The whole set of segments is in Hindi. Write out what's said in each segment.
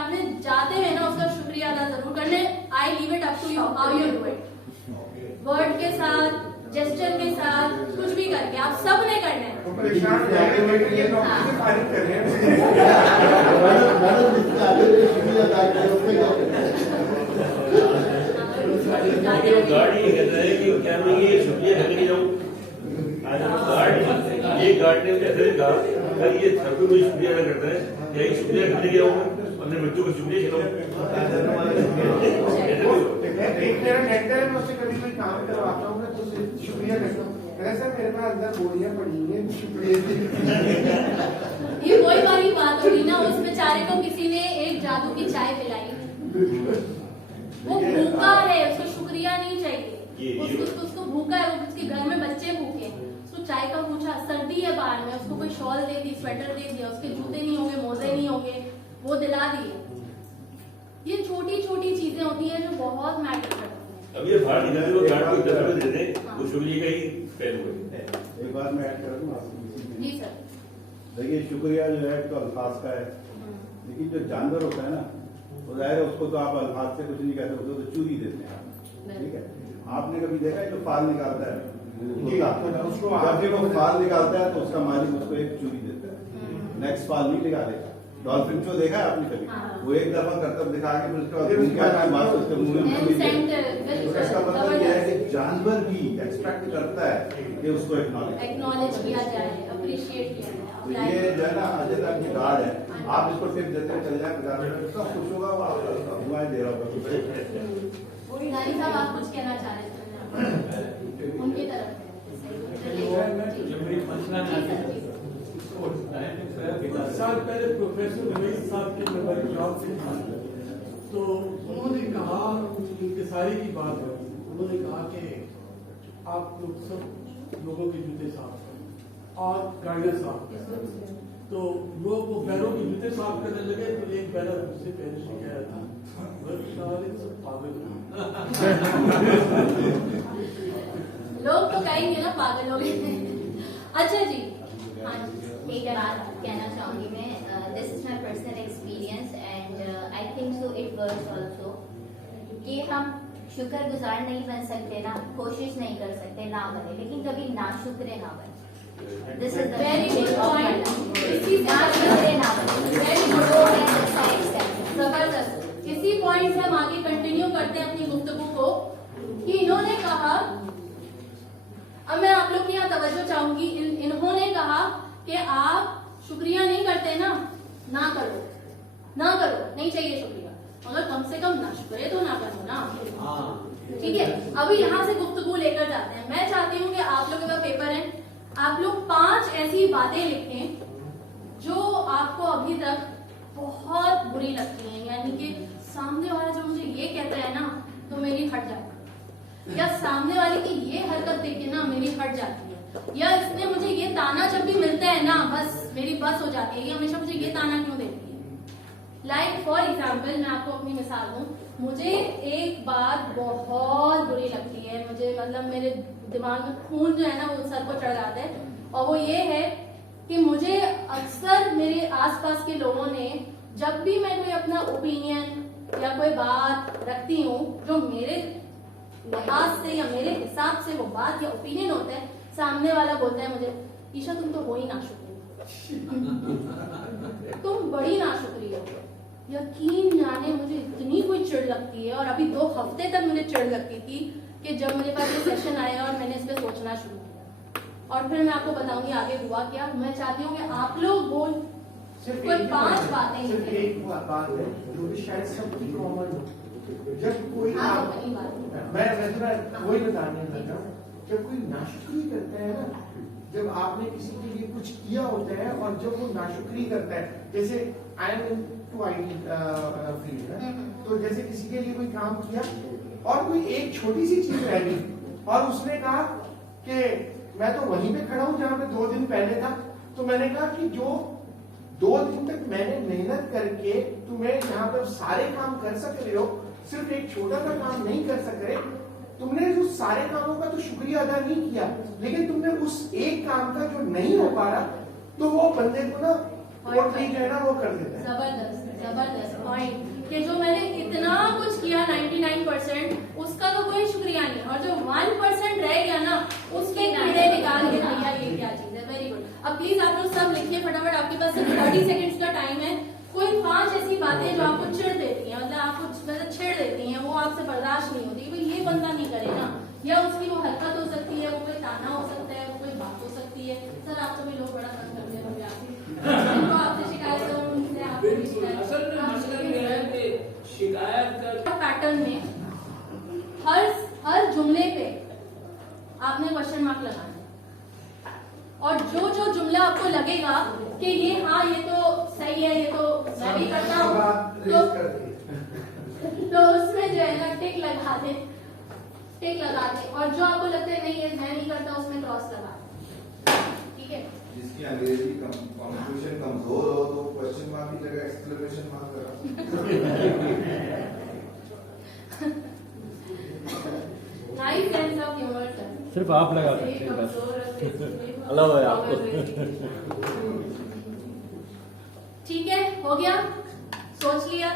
आपने जाते हुए ना उसका शुक्रिया अदा जरूर करने। I leave it up to you how you do it, word के साथ, जेस्चर के साथ, कुछ भी करके आप सब ने करना है। गाड़ी कहता है कि क्या मैं ये शुक्रिया करके जाऊँ, ये गार्ड ने ऐसे कहा अगर ये सबको कोई शुक्रिया अदा करता है, क्या ये शुक्रिया करने गया हूँ अपने बच्चों को शुक्रिया खिलाऊं। एक मेरा कहता है मैं उससे कभी कोई काम करवाता हूँ ना तो शुक्रिया करता हूँ, सर मेरे पास अंदर बोलियां पड़ी हैं शुक्रिया। ये वही वाली बात होगी ना, उस बेचारे को किसी ने एक जादू की चाय पिलाई, वो भूखा है, उसको शुक्रिया नहीं चाहिए, उसको भूखा है, उसके घर में बच्चे भूखे हैं, उसको चाय का पूछा, सर्दी है बाहर में, उसको कोई शॉल दे दी, स्वेटर दे दिया, उसके जूते नहीं होंगे, मोजे नहीं होंगे, वो दिला दिए। ये छोटी छोटी चीजें होती हैं जो बहुत मैटर करती हैं। अब ये बाहर निकाले वो गार्ड को 10 रुपए दे दें, वो शुक्रिया का ही पहलू है। एक बार मैं ऐड कर दूं जी सर। देखिए शुक्रिया जो है तो अल्फाज का है, लेकिन जो जानवर होता है ना वो जाहिर है उसको तो आप अल्फाज से कुछ नहीं कहते, उसको तो चूरी देते हैं आप, ठीक है। आपने कभी देखा है जो फाल निकालता है उसको, जब भी वो फाल निकालता है तो उसका मालिक उसको एक चूरी देता है, नेक्स्ट फाल नहीं निकालेगा। डॉल्फिन को देखा है आपने कभी? वो एक दफा करतब दिखा के फिर उसके बाद उसके मुंह में चूरी देता है। तो इसका मतलब यह है कि जानवर भी एक्सपेक्ट करता है कि उसको एक्नॉलेज किया जाए, अप्रिशिएट किया जाए। तो ये जो है ना अजय तक की गार्ड है, आप इसको टिप देते चल जाए सब खुश होगा, वो आपको दुआएं दे रहा होगा। नानी साहब आप कुछ कहना चाह रहे थे उनकी तरफ? कुछ साल पहले प्रोफेसर रमेश साहब के मेरे जॉब से था, तो उन्होंने कहा, इंतसारी की बात है, उन्होंने कहा कि आप लोग सब लोगों के जूते साफ करें और गाड़ियां साफ करें। तो लोग वो बैलों के जूते साफ करने लगे, तो एक बैला उससे पहले से कह रहा था सब पागल लोग तो कहेंगे ना पागल हो गए। अच्छा जी, हाँ एक बात कहना चाहूंगी मैं, this is my personal experience and I think so it works also, कि हम शुक्रगुजार नहीं बन सकते ना, कोशिश नहीं कर सकते ना बने, लेकिन कभी नाशुक्रे ना बने। This is very good point. नाशुक्रे ना बने, वेरी गुड, जबरदस्त। इसी पॉइंट से हम आगे कंटिन्यू करते हैं अपनी गुफ्तगू को, कि इन्होंने कहा, अब मैं आप लोग की यहाँ तवज्जो चाहूंगी, इन्होंने कहा कि आप शुक्रिया नहीं करते ना, ना करो, ना करो, नहीं चाहिए शुक्रिया, मगर कम से कम ना शुक्रिया तो ना करो ना। ठीक है, अभी यहाँ से गुफ्तगू लेकर जाते हैं। मैं चाहती हूँ कि आप लोग के पास पेपर है, आप लोग 5 ऐसी बातें लिखें जो आपको अभी तक बहुत बुरी लगती हैं, यानी कि सामने वाला जो मुझे ये कहता है ना तो मेरी हट जाती है, या सामने वाले की ये हरकत देख के ना मेरी हट जाती है, या इसने मुझे ये ताना जब भी मिलता है ना बस मेरी बस हो जाती है, ये हमेशा मुझे ये ताना क्यों देती है। लाइक फॉर एग्जाम्पल मैं आपको अपनी मिसाल दूं, मुझे एक बात बहुत बुरी लगती है, मुझे मतलब मेरे दिमाग में खून जो है ना वो सर को चढ़ जाता है, और वो ये है कि मुझे अक्सर मेरे आसपास के लोगों ने, जब भी मैं कोई अपना ओपिनियन या कोई बात रखती हूँ जो मेरे लिहाज से या मेरे हिसाब से वो बात या ओपिनियन होता है, सामने वाला बोलता है मुझे, ईशा तुम तो हो ही नाशुक्री, तुम बड़ी नाशुक्री हो। यकीन जाने मुझे इतनी कोई चिढ़ लगती है, और अभी 2 हफ्ते तक मुझे चिढ़ लगती थी कि जब मेरे पास ये सेशन आया और मैंने इस पर सोचना शुरू किया, और फिर मैं आपको बताऊंगी आगे हुआ क्या। मैं चाहती हूँ कि आप लोग बोल कोई 5 बातें, सिर्फ एक बात है जो कि शायद सबकी कॉमन हो, जब कोई मैं वही बताने लगा, जब कोई नाशुक्री करता है ना, जब आपने किसी के लिए कुछ किया होता है और जब वो नाशुक्री करता है, जैसे I am into IT field है, तो जैसे किसी के लिए कोई काम किया और कोई एक छोटी सी चीज रह गई और उसने कहा कि मैं तो वहीं पे खड़ा हूं जहां पे 2 दिन पहले था, तो मैंने कहा कि जो 2 दिन तक मैंने मेहनत करके तुम्हें यहाँ पर सारे काम कर सक रहे हो, सिर्फ एक छोटा सा काम नहीं कर सक रहे, तुमने जो सारे कामों का तो शुक्रिया अदा नहीं किया, लेकिन तुमने उस एक काम का जो नहीं हो पा रहा, तो वो बंदे को ना वो ठीक है ना, वो कर देता है। जबरदस्त पॉइंट कि जो मैंने इतना कुछ किया 99% उसका तो कोई शुक्रिया नहीं, और जो 1% रह गया ना उसके कीड़े निकाल के भैया ये क्या चीज है। Very good. अब प्लीज आप लोग सब लिखिए फटाफट, आपके पास सिर्फ 30 सेकंड्स का टाइम है। कोई 5 ऐसी बातें जो आपको चिढ़ देती हैं, मतलब आपको मतलब छेड़ देती हैं, वो आपसे बर्दाश्त नहीं होती, भाई ये बंदा नहीं करेगा, या उसकी वो हरकत हो सकती है, वो कोई ताना हो सकता है, वो कोई बात हो सकती है। सर आप सभी लोग बड़ा तंग करते हैं मुझे, जिनको आपसे शिकायत करो उनसे आपको भी शिकायत। असल में मसला ये है कि शिकायत का पैटर्न में हर जुमले पे आपने क्वेश्चन मार्क लगाना है, और जो जो जुमला आपको लगेगा कि ये हाँ ये तो सही है, ये तो मैं भी करता हूँ, तो उसमें जो है ना टिक लगा दे, और जो आपको लगता है नहीं ये मैं नहीं करता उसमें क्रॉस लगा दे। ठीक है। जिसकी अंग्रेजी कम्युनिकेशन कमजोर हो तो क्वेश्चन मार्क की जगह एक्सक्लेमेशन मार्क करा। Nice sense of humour sir. सिर्फ आप लगा सकते हैं बस। अलावा है आपको। ठीक है, हो गया, सोच लिया,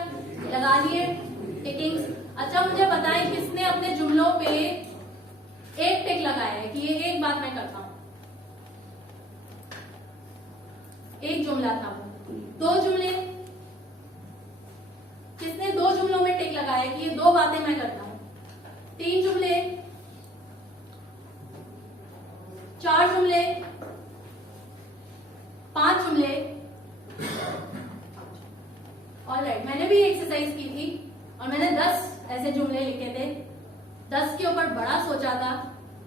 लगा लिए टिकिंग्स। अच्छा मुझे बताएं किसने अपने जुमलों पे एक टिक लगाया है कि ये एक बात मैं करता हूं। एक जुमला था, 2 जुमले, किसने 2 जुमलों में टिक लगाया कि ये 2 बातें मैं करता हूं। 3 जुमले, 4 जुमले, 5 जुमले। ऑलराइट, मैंने भी एक्सरसाइज की थी और मैंने 10 ऐसे जुमले लिखे थे, 10 के ऊपर बड़ा सोचा था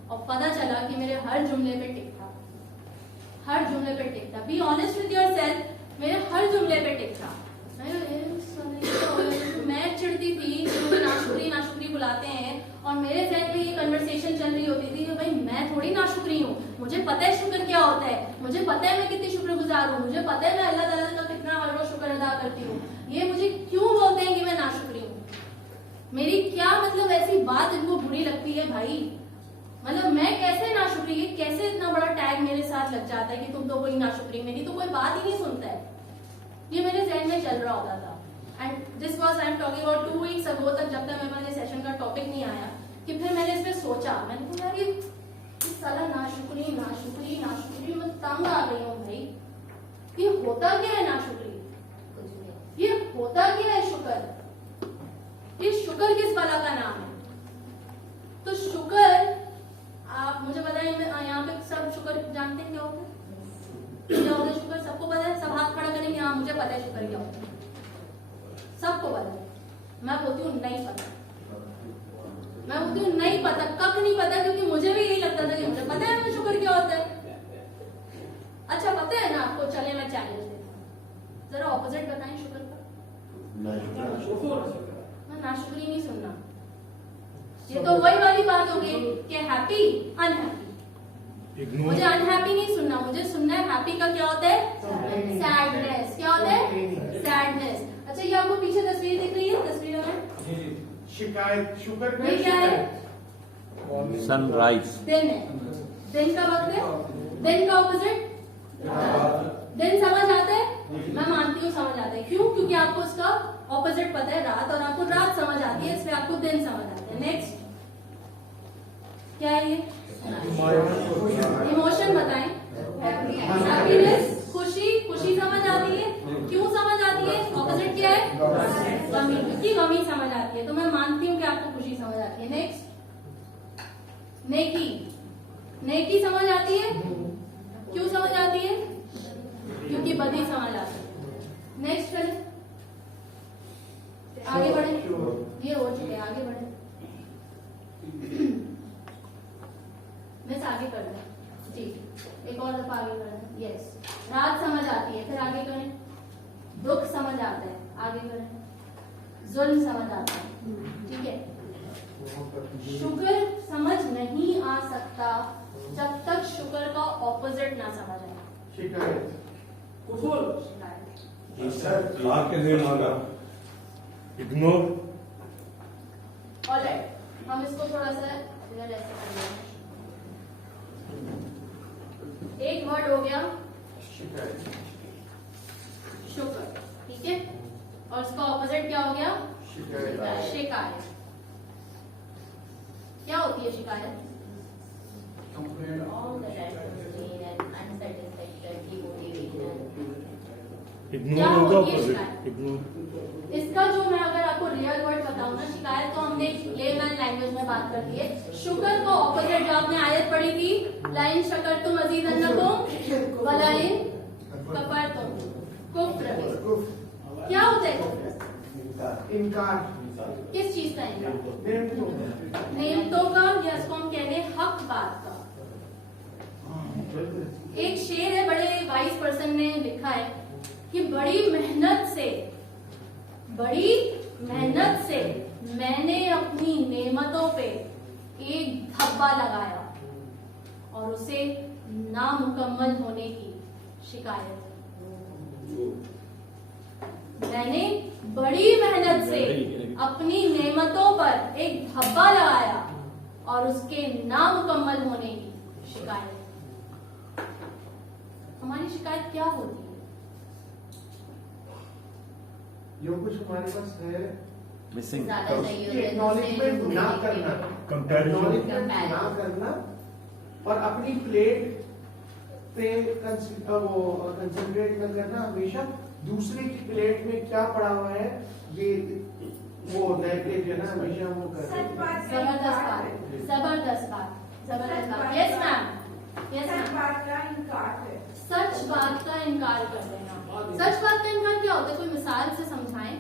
और पता चला कि मेरे हर जुमले पे टिक था, हर जुमले पे टिक था। बी ऑनेस्ट विद योरसेल्फ, मेरे हर जुमले पे टिक था। मैं चिढ़ती थी कि मुझे नाशुक्री बुलाते हैं, और मेरे जहन में ये कन्वर्सेशन चल रही होती थी कि भाई मैं थोड़ी नाशुक्री हूँ, मुझे पता है शुक्र क्या होता है, मुझे पता है मैं कितनी शुक्रगुजार हूँ, मुझे पता है मैं अल्लाह ताला का कितना हर रोज शुक्र अदा करती हूँ। ये मुझे क्यों बोलते हैं कि मैं नाशुक्री हूँ? मेरी क्या मतलब ऐसी बात इनको बुरी लगती है भाई? मतलब मैं कैसे नाशुक्री, कैसे इतना बड़ा टैग मेरे साथ लग जाता है कि तुम तो कोई नाशुक्री, मेरी तो कोई बात ही नहीं सुनता है। ये मेरे जहन में चल रहा होता था। And this was I am talking about 2 weeks ago, तक जब तक मेरे सेशन का टॉपिक नहीं आया कि फिर मैंने इस पे सोचा, मैंने कहा यार ये साला नाशुक्री मैं तंग आ गई हूँ भाई। ये होता क्या है नाशुक्री? ये होता क्या है शुक्र? ये शुक्र किस बला का नाम है? तो शुक्र, आप मुझे बताएं, यहाँ पे सब शुक्र जानते हैं क्या होता है? क्या होता है शुक्र? सबको पता है? सब हाथ खड़ा करेंगे, हाँ मुझे पता है शुक्र क्या होता है, सबको पता है। मैं बोलती हूँ नहीं पता, मैं बोलती हूँ नहीं पता, कब नहीं पता, क्योंकि मुझे भी यही लगता था कि मुझे पता है शुक्र क्या होता है। अच्छा पता है ना आपको? चले मैं चैलेंज देता हूँ, जरा ऑपोजिट बताएं शुक्र का। मैं नाशुक्री नहीं सुनना। ये तो वही वाली बात होगी कि हैप्पी अनहैप्पी। मुझे अनहैप्पी नहीं सुनना, मुझे सुनना है हैप्पी का क्या होता है? सैडनेस। क्या होता है? सैडनेस। अच्छा ये आपको पीछे तस्वीर दिख रही है, तस्वीरों में शिकायत शुक्र का ये क्या है? सनराइज। दिन है, दिन का वक्त है, दिन का ऑपोजिट दिन। समझ आता है? मैं मानती हूँ समझ आता है। क्यों? क्योंकि आपको उसका ऑपोजिट पता है रात, और आपको रात समझ आती है, इसलिए आपको दिन समझ आता है। नेक्स्ट क्या है ये? इमोशन बताएं। हैप्पीनेस, खुशी समझ आती है। क्यों समझ आती है? ऑपोजिट क्या है? गमी। क्योंकि गमी समझ आती है, तो मैं मानती हूँ कि आपको खुशी समझ आती है। नेक्स्ट नेकी समझ आती है। क्यों समझ आती है? क्योंकि बदी समझ आती है। नेक्स्ट चले, आगे बढ़े, ये हो चुके, आगे बढ़े। मिस आगे कर दें जी, एक और दफा आगे करें। यस, रात समझ आती है, फिर आगे करें। दुख समझ आता है, आगे करें। जुल्म समझ आता है, ठीक है। शुक्र समझ नहीं आ सकता जब तक शुक्र का ऑपोजिट ना समझ आए। शिकायत इग्नोर। ऑलराइट, हम इसको थोड़ा सा इधर ऐसे कर लेंगे। एक वर्ड हो गया शिकायत शुक्र, ठीक है। और उसका ऑपोजिट क्या हो गया? शिकायत। क्या होती है शिकायत? All the types of pain and unsatisfaction, demotivation. क्या इग्नोर होगा होती है ऑपोजिट, शिकायत? इग्नोर। इसका जो मैं अगर आपको रियल वर्ड बताऊं ना, शिकायत तो हमने लेमैन लैंग्वेज में बात कर ली है। शुक्र को ऑपोजिट जो आपने आयत पढ़ी थी, लाइन शकरतुम अज़ीदन्नकुम वलाइन कफरतुम कुफ्र। क्या होता है कुफ्र? इनकार। किस चीज का इनकार? नेमतों। नेमतों का, या इसको हम कह दें हक बात का। एक शेर है, बड़े वाइज पर्सन ने लिखा है कि बड़ी मेहनत से मैंने अपनी नेमतों पे एक धब्बा लगाया और उसे नामुकम्मल होने की शिकायत। मैंने बड़ी मेहनत से अपनी नेमतों पर एक धब्बा लगाया और उसके नामुकम्मल होने की शिकायत। हमारी शिकायत क्या होती है? जो कुछ हमारे पास है मिसिंग। ज्यादा चाहिए होता है, एक्नॉलेजमेंट दूसरे ना को करना, Comparison. एक्नॉलेजमेंट ना करना और अपनी प्लेट पे कंसंट्रेट न करना, हमेशा दूसरे की प्लेट में क्या पड़ा हुआ है ये वो नेगेटिव है ना, हमेशा वो कर रहे हैं। जबरदस्त बात। Yes ma'am, yes ma'am. सच बात का इनकार कर देना। सच बात का इनकार क्या होता है? कोई मिसाल से समझाएं।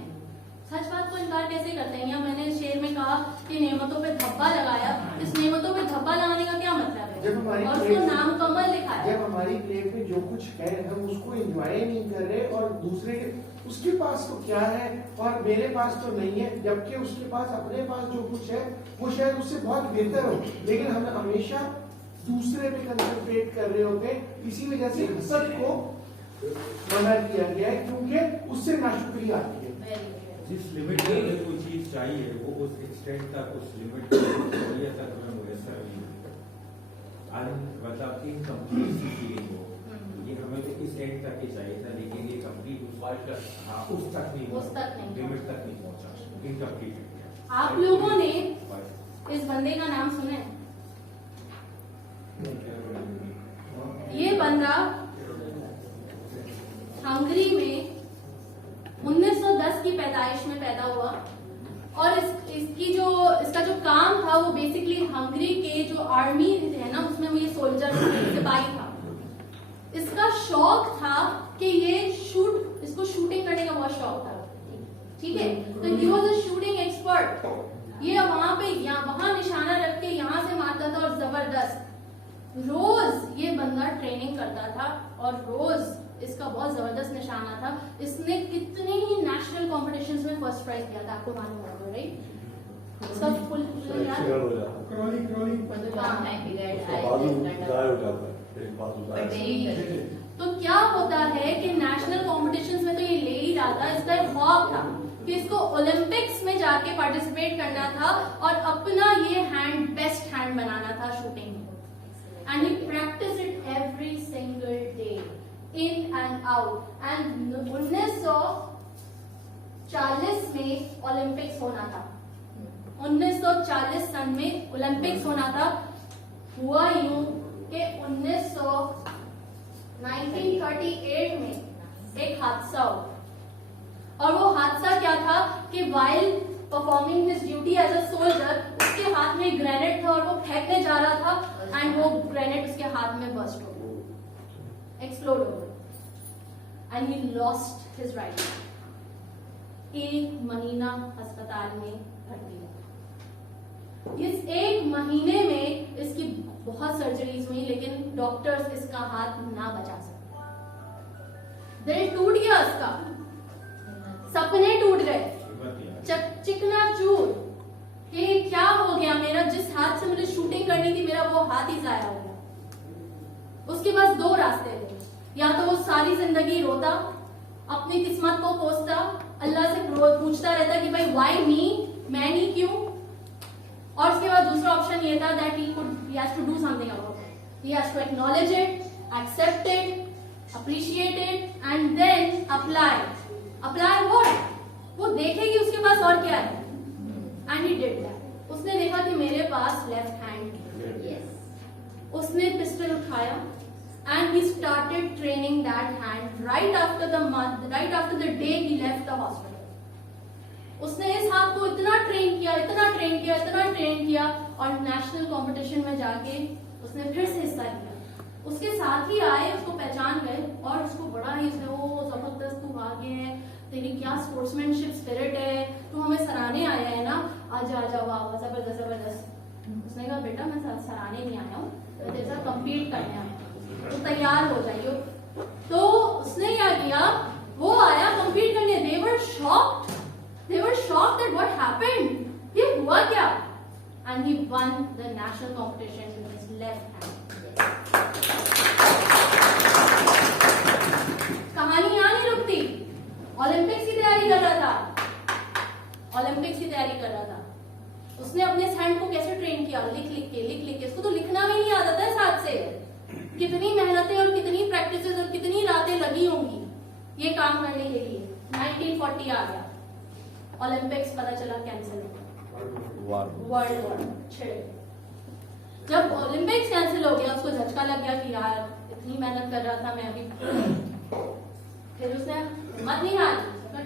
सच बात को इनकार कैसे करते हैं? या मैंने शेर में कहा कि नेमतों पे धब्बा लगाया, इस नेमतों पे धब्बा लगाने का क्या मतलब है? जब हमारी और उसको प्लेट- नामुकम्मल लिखा है। जब हमारी प्लेट में जो कुछ है हम उसको एंजॉय नहीं कर रहे और दूसरे के उसके पास तो क्या है और मेरे पास तो नहीं है, जबकि उसके पास अपने पास जो कुछ है वो शायद उससे बहुत बेहतर हो, लेकिन हम हमेशा दूसरे पे कंसंट्रेट कर रहे होते हैं। इसी वजह से हसद को मना किया गया है, क्योंकि उससे नाशुक्री आती है। Very good. जिस लिमिट में हमें कोई चीज चाहिए वो उस एक्सटेंट तक उस लिमिट तक हमें मुयसर नहीं मतलब इनकम्प्लीट सी फीलिंग हो ये हमें तो इस एंड तक ही चाहिए था, लेकिन ये कंप्लीट उस तक नहीं लिमिट तक नहीं पहुंचा, इनकम्प्लीट। आप लोगों ने इस बंदे का नाम सुना है? ये बंदा हंगरी में 1910 की पैदाइश में पैदा हुआ और इसका जो काम था वो बेसिकली हंगरी के जो आर्मी है ना उसमें वो ये सोल्जर सिपाही था। इसका शौक था कि इसको शूटिंग करने का बहुत शौक था, ठीक है। तो he was a shooting expert. ये वहां निशाना रख के यहाँ से मारता था और जबरदस्त। रोज ये बंदा ट्रेनिंग करता था और रोज इसका बहुत जबरदस्त निशाना था। इसने कितने ही नेशनल कॉम्पिटिशन्स में फर्स्ट प्राइज दिया था, आपको मालूम होगा, राइट? इसका फुल याद है? हाँ, I figured I बाजू just kind of- दाएं हो जाता है, एक बाजू But दाएं। very good. तो क्या होता है कि नेशनल कॉम्पिटिशन्स में तो ये ले ही जाता। इसका एक ख्वाब था कि इसको ओलंपिक्स में जाके पार्टिसिपेट करना था और अपना ये बेस्ट हैंड बनाना था शूटिंग में। And he practice it every single day, in and out. And 1940 में ओलंपिक्स होना था। 1940 सन में ओलंपिक्स होना था। हुआ यूं कि 1938 में एक हादसा हुआ और वो हादसा क्या था कि while performing his duty as a soldier उसके हाथ में ग्रेनेड था और वो फेंकने जा रहा था एंड वो ग्रेनेड उसके हाथ में बस्ट हो गया, एक्सप्लोड हो गया and he lost his right. 1 महीना अस्पताल में भर्ती हुआ। इस 1 महीने में इसकी बहुत सर्जरीज हुई, लेकिन डॉक्टर्स इसका हाथ ना बचा सके। दिल टूट गया इसका, सपने टूट गए, चिकना चूर कि क्या हो गया, मेरा जिस हाथ से मुझे शूटिंग करनी थी मेरा वो हाथ ही जाया हो गया। उसके पास 2 रास्ते थे, या तो वो सारी जिंदगी रोता, अपनी किस्मत को कोसता, अल्लाह से पूछता रहता कि भाई वाई मी, मैं नहीं क्यों। और उसके बाद दूसरा ऑप्शन ये था that he has to do something about it. He has to acknowledge it, accept it, appreciate it and then apply. Apply what? वो देखेगी उसके पास और क्या है, and he did that. उसने देखा कि मेरे पास लेफ्ट हैंड, उसने पिस्टल उठाया and he started training that hand right after the day he left the hospital. उसने इस हाथ को इतना ट्रेन किया और नेशनल कंपटीशन में जाके उसने फिर से हिस्सा लिया. उसके साथ ही आए, उसको पहचान गए और उसको बड़ा ही उसने वो जबरदस्त तू आगे है, तेरी क्या स्पोर्ट्समैनशिप स्पिरिट है, तू हमें सराहने आया है ना, आजा आजा वाह वाह जबरदस्त. उसने कहा बेटा मैं सराहने नहीं आया हूँ, मैं तेरे साथ कम्पीट करने आया हूँ, तो तैयार हो जाइयो. तो उसने क्या किया, वो आया कम्पीट करने. they were shocked that what happened, ये हुआ क्या, and he won the national competition with his left hand. कहानी यहाँ नहीं रुकती. ओलंपिक्स की तैयारी कर रहा था. उसने अपने हैंड को कैसे ट्रेन किया, लिख के. उसको तो लिखना भी नहीं आता था साथ से. कितनी मेहनतें और कितनी प्रैक्टिसेस और कितनी रातें लगी होंगी ये काम करने के लिए. 1940 आ गया, ओलंपिक्स पता चला कैंसिल हो गया, वर्ल्ड वॉर छिड़े. जब ओलंपिक्स कैंसिल हो गया उसको झटका लग गया कि यार इतनी मेहनत कर रहा था मैं अभी. फिर उसने हिम्मत नहीं हारी,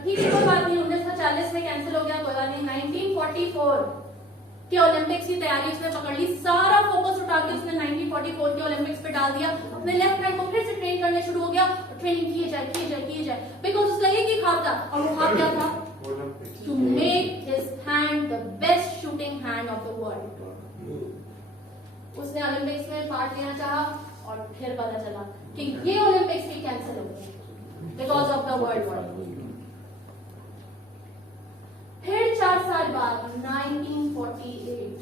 ठीक है कोई बात नहीं, 1940 में कैंसिल हो गया, कोई बात नहीं. 1944 के ओलंपिक्स की तैयारी उसने पकड़ ली. सारा फोकस उठा के उसने 1944 के ओलंपिक्स पे डाल दिया. अपने लेफ्ट हैंड को फिर से ट्रेन करने शुरू हो गया. ट्रेनिंग किए जाए बिकॉज उसका एक ही ख्वाब था, और वो ख्वाब क्या था, to make his hand the best shooting hand of the world. उसने ओलंपिक्स में पार्ट लेना चाहा और फिर पता चला कि ये ओलंपिक्स भी कैंसिल हो गए because of the world war. फिर 4 साल बाद 1948.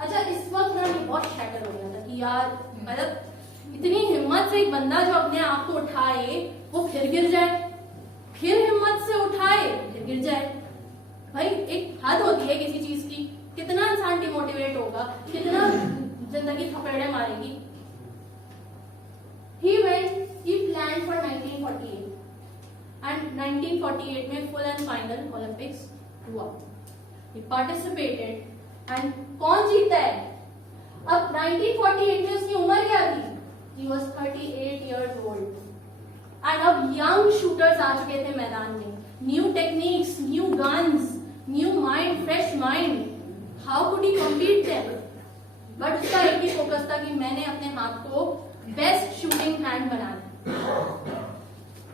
अच्छा इस वक्त ना ये बहुत शैटर हो गया था कि यार मतलब इतनी हिम्मत से एक बंदा जो अपने आप को उठाए वो फिर गिर जाए, फिर हिम्मत से उठाए फिर गिर जाए. भाई एक हद होती है किसी चीज की. कितना इंसान डिमोटिवेट होगा, कितना जिंदगी थपड़े मारेगी. He planned for 1948 and 1948 में full and final Olympics हुआ. He participated and कौन जीता है? अब 1948 में उसकी उम्र क्या थी? He was 38 years old. And अब young shooters आ चुके थे मैदान में. New techniques, new guns, new mind, fresh mind. How could he compete them? But उसका एक ही फोकस था कि मैंने अपने हाथ को best shooting hand banana.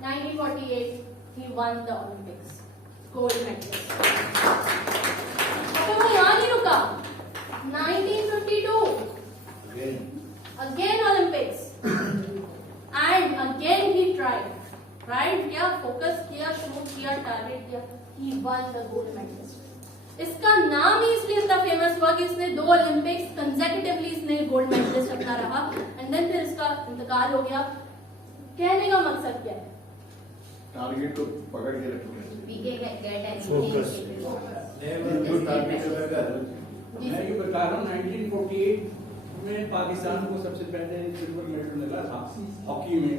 1948 he won the Olympics, gold medalist. तो वो यहाँ नहीं रुका. 1952 again Olympics and again he tried किया, फोकस किया, शूट किया, टारगेट किया. He won the gold medalist. इसका नाम ही इसलिए इतना फेमस हुआ कि इसने 2 ओलंपिक्स कंसेक्यूटिवली इसने गोल्ड मेडलिस्ट रखा रहा एंड देन फिर इसका इंतकाल हो गया. कहने का मकसद क्या है? टारगेट को पकड़ के रखना. मैं ये बता रहा हूँ 1948 में पाकिस्तान को सबसे पहले सिल्वर मेडल मिला था हॉकी में.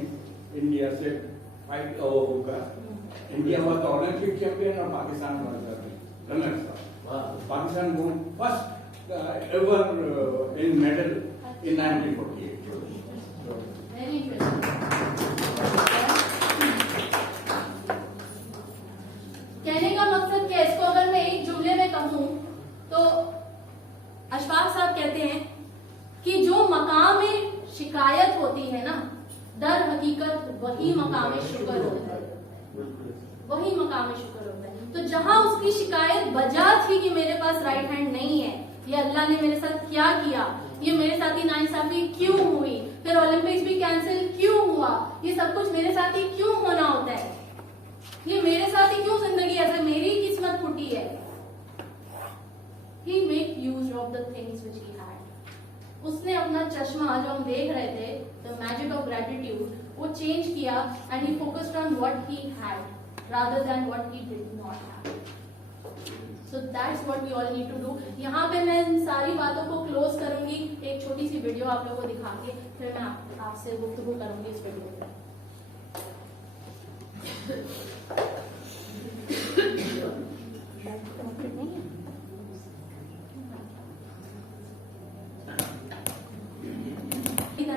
इंडिया से फाइट होगा. इंडिया हुआ था ओलंपिक चैंपियन और पाकिस्तान हुआ था रनर्स था. Pakistan won first ever in medal in 1948. Very interesting. कहने का मकसद क्या है? इसको अगर मैं एक जुमले में कहूँ तो अशफाक साहब कहते हैं कि जो मकाम शिकायत होती है ना, दर हकीकत वही मकाम शुक्र होता है. वही मकाम शुक्र होता है. तो जहां उसकी शिकायत बजा थी कि मेरे पास राइट हैंड नहीं है, ये अल्लाह ने मेरे साथ क्या किया, ये मेरे साथ ही नाइंसाफी क्यों हुई, फिर ओलंपिक्स भी कैंसिल क्यों हुआ, ये सब कुछ मेरे साथ ही क्यों होना होता है, ये मेरे साथ ही क्यों जिंदगी ऐसे मेरी किस्मत फूटी है. He make use of the things which he had. उसने अपना चश्मा जो हम देख रहे थे, the magic of gratitude, वो चेंज किया and he focused on what he had rather than what he did not have. So that's what we all need to do. यहाँ पे मैं इन सारी बातों को क्लोज करूंगी एक छोटी सी वीडियो आप लोगों को दिखा के, फिर मैं आपसे गुफ्तगू करूंगी इस वीडियो पे. इधर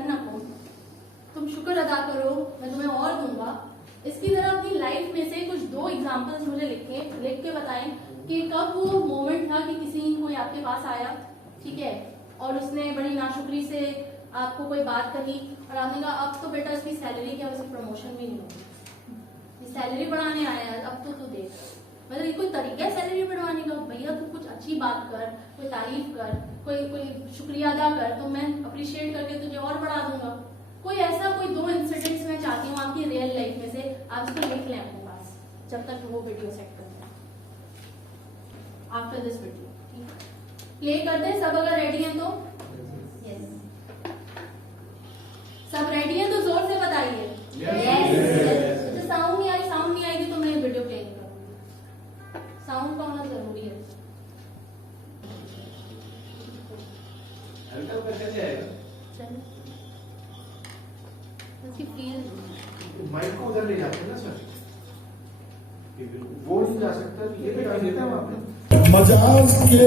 ना हो, तुम शुक्र अदा करो, मैं तुम्हें और दूंगा। इसकी तरह अपनी लाइफ में से कुछ 2 एग्जाम्पल्स मुझे लिख के बताएं कि कब वो मोमेंट था कि किसी कोई आपके पास आया, ठीक है, और उसने बड़ी नाशुक्री से आपको कोई बात कही और आपने कहा अब तो बेटा इसकी सैलरी क्या, वैसे प्रमोशन भी नहीं होगी, सैलरी बढ़ाने आया है, अब तो तू देख। मतलब ये कोई तरीका है सैलरी बढ़वाने का? भैया तू कुछ अच्छी बात कर, कोई तारीफ कर, कोई शुक्रिया अदा कर, तो मैं अप्रिशिएट करके तुझे और बढ़ा दूंगा। कोई ऐसा कोई 2 इंसिडेंट्स मैं चाहती हूँ आपकी रियल लाइफ में से, आप इसको लिख लें अपने पास जब तक वो वीडियो सेट करते हैं आफ्टर दिस वीडियो। ठीक है, प्ले करते हैं सब, अगर रेडी हैं तो यस, सब रेडी हैं तो जोर से बताइए यस। साउंड नहीं आएगी तो मैं वीडियो प्ले नहीं करूंगी, साउंड का होना जरूरी है। चलो उसकी फील माइक को उधर ले जाते हैं ना सर, वो नहीं जा सकता, ये भी डाल देता है वहां पे। मजाज के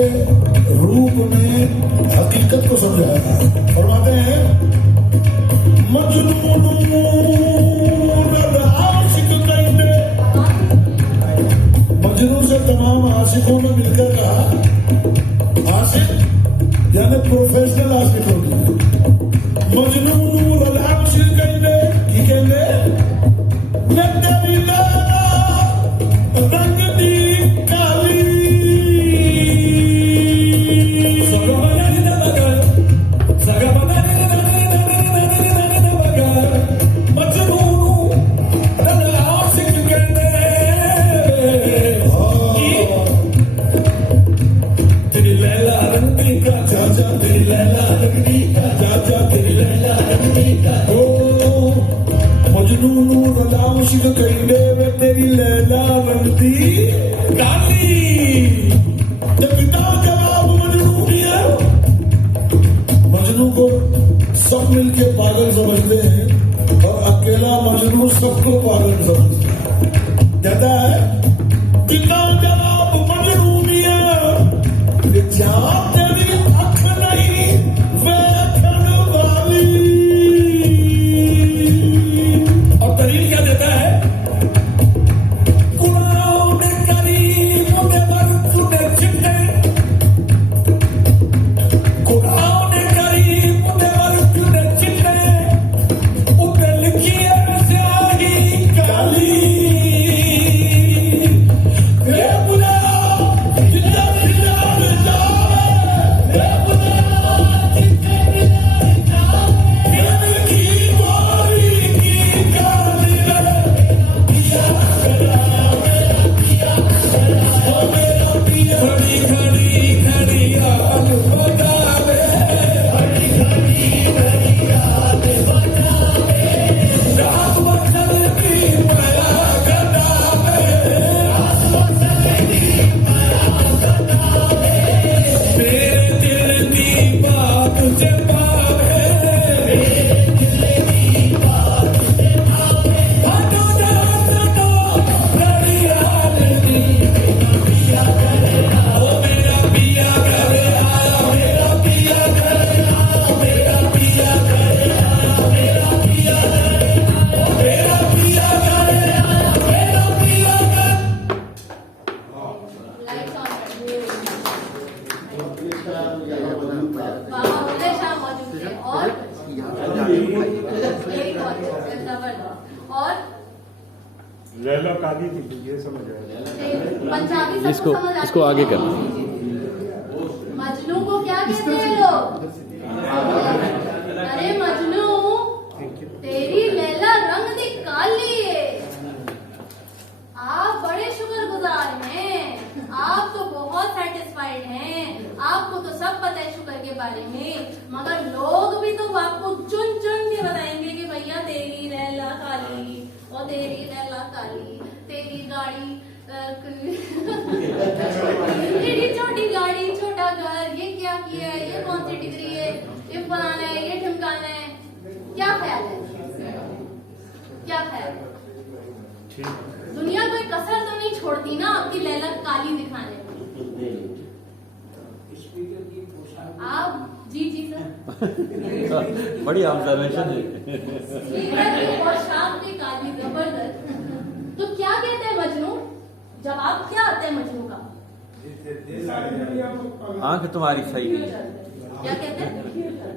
रूप में हकीकत को समझाया फरमाते हैं मजनून आशिक कहते, मजनू से तमाम आशिकों ने मिलकर कहा, आशिक यानी प्रोफेशनल आशिक होते, मजनून आशिक कहते की कहते रंग दी काली तेरी लैला रंगती काली। जवाब मजनू दिया, मजनू को सब मिलके पागल समझते हैं और अकेला मजनू सबको पागल समझता है। कहता है पिता जवाब मजनू दिया, तेरी अख नहीं वे अखन वाली। और दलील क्या देता है, और लैला काली थी, ये समझ आया। पंजाबी सबको इसको समझ आती इसको है। आगे कर। मजनू को क्या कहते हैं लोग? अरे मजनू तेरी लैला रंग दी काली है। आप बड़े शुक्रगुजार हैं, आप तो बहुत सेटिस्फाइड हैं, आपको तो सब पता है शुक्र के बारे में, मगर लोग भी तो आपको चुन चुन के बताएंगे कि भैया तेरी लैला काली और तेरी लैला काली, तेरी गाड़ी तेरी छोटी गाड़ी छोटा घर, ये क्या किया है, ये कौन सी डिग्री है, ये फलाना है, ये ढमकाना है। क्या ख्याल है, क्या ख्याल है? ठीक। दुनिया कोई कसर तो नहीं छोड़ती ना आपकी लैला काली दिखाने में। स्पीकर की पोशाक आप जी सर बड़ी ऑब्जर्वेशन है। स्पीकर की पोशाक भी काली, जबरदस्त। तो क्या कहते हैं मजनू, जवाब क्या आता है मजनू का? आंख तुम्हारी सही है। क्या कहते हैं?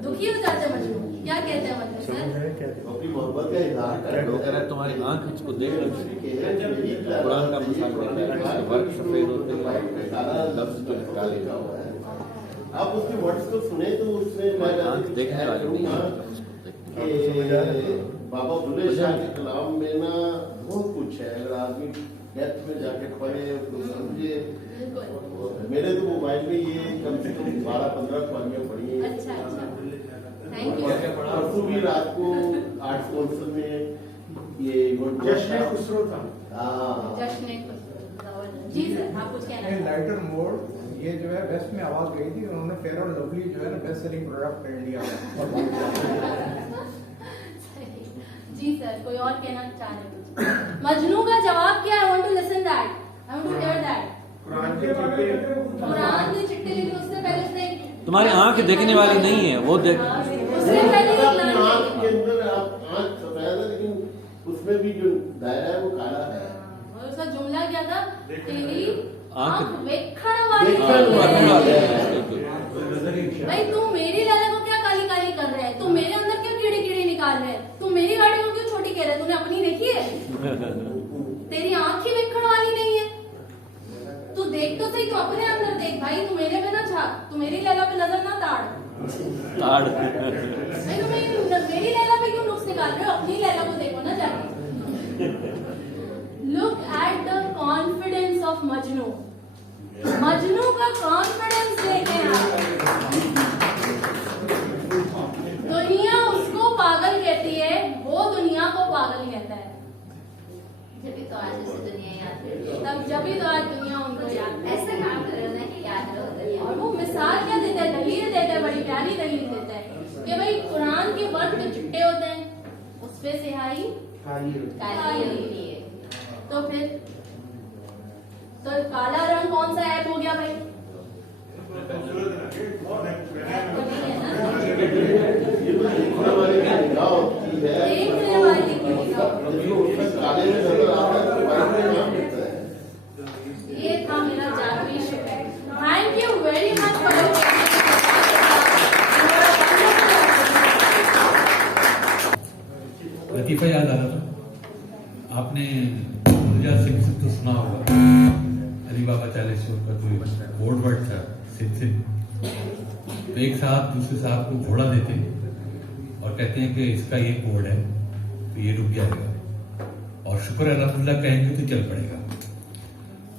दुखी हो जाते हैं मजनू। क्या कहते हैं मजनू सर? अपनी मोहब्बत का इजहार कर वो कह रहा है तुम्हारी आंख उसको देख कुरान का मिसाल देता है, वर्क सफेद होते हैं, लफ्ज तो काले का हुआ है। आप उसके वर्ड्स को सुने तो उसमें आंख देखने वाली नहीं है। बाबा बुल्ले शाह के कलाम में ना बहुत कुछ है, अगर आदमी डेप्थ में जाके पढ़े तो समझे। मेरे तो मोबाइल में ये कम से कम 12-15 पानियां पढ़ी हैं। अच्छा थैंक यू। परसों भी रात को 8 कौंसल में ये जश्न खुसरो था। जश्न खुसरो। जी सर आप कुछ कहना है? लाइटर मोड ये जो है वेस्ट में आवाज गई थी, उन्होंने फेयर और लवली जो है ना बेस्ट सेलिंग प्रोडक्ट कर लिया। जी सर कोई और कहना चाह रहे हैं? मजनू का जवाब क्या? I want to listen that, I want to hear that. Quran के चिट्टे लिखे, उससे पहले उसने तुम्हारी आंख देखने वाली नहीं है, वो देख उससे पहले अपनी आंख के अंदर आप आंख सफेद है लेकिन उसमें भी जो दायरा है वो काला है। और उसका जुमला क्या था? तेरी आंख आंख वेखण वाली भाई तुम मेरी लैला को क्या काली काली कर रहे हैं? तुम मेरे अंदर क्यों कीड़े कीड़े निकाल रहे हैं? तुम मेरी गाड़ी को क्यों छोटी कह रहे हैं? तूने अपनी देखी है? तेरी आंख ही वेखण वाली नहीं है। तू देख तो सही, तू अपने अंदर देख भाई, तू मेरे पे ना झाँक, तू मेरी लैला पे नजर ना ताड़। नहीं तुम मेरी लैला पे क्यों नुक्स निकाल रहे हो? अपनी लैला को देखो ना जाके। Look at the confidence of Majnu. Majnu का कॉन्फिडेंस देखें आप। दुनिया उसको पागल कहती है, वो दुनिया को पागल कहता है। जब तो आज उसे दुनिया याद करती तब जब ही तो आज दुनिया उनको याद है। ऐसा काम करो ना कि याद रहो दुनिया। और वो मिसाल क्या देता है? दलील देता है, बड़ी प्यारी दलील देता है कि भाई कुरान के वर्ड जो चिट्टे होते हैं उस पे सिहाई काली होती है। तो फिर तो काला रंग कौन सा ऐप हो गया भाई? देखने वाले की ये था मेरा जादुई शिकवा। Thank you very much for लतीफा याद आ रहा था, आपने गुलजार सिंह से तो सुना होगा, अली बाबा चालीसों का कोई बोर्ड वर्ड था सिम। तो एक साहब दूसरे साहब को घोड़ा देते हैं और कहते हैं कि इसका ये कोड है तो ये रुक जाएगा और शुक्र अल्हम्दुलिल्लाह कहेंगे तो चल पड़ेगा।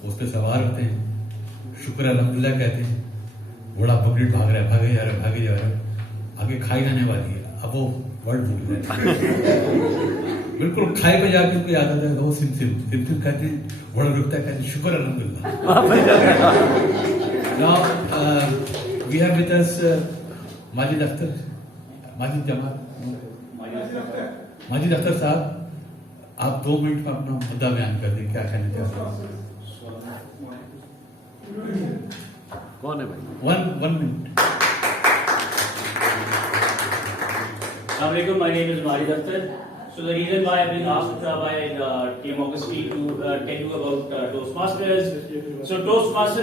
उस पर सवार होते हैं, शुक्र अल्हम्दुलिल्लाह कहते हैं, घोड़ा पकड़ भाग रहा है, भागे जा रहा है, आगे खाई जाने वाली है, अब वो वर्ड भूल रहे बिल्कुल खाए पे जाके उनको याद आता है वो सिम कहते हैं, घोड़ा रुकता है, कहते शुक्र अल्हम्दुलिल्लाह। Now we have with us Majid Akhtar, Majid Akhtar sahab, आप 2 मिनट में अपना मुद्दा बयान कर दें, क्या कहना चाहते हैं? कौन है भाई? 1 minute. Assalamualaikum, my name is Majid Akhtar. So the reason why I've been asked by Team Augustine to tell you about Toastmasters. So Toastmasters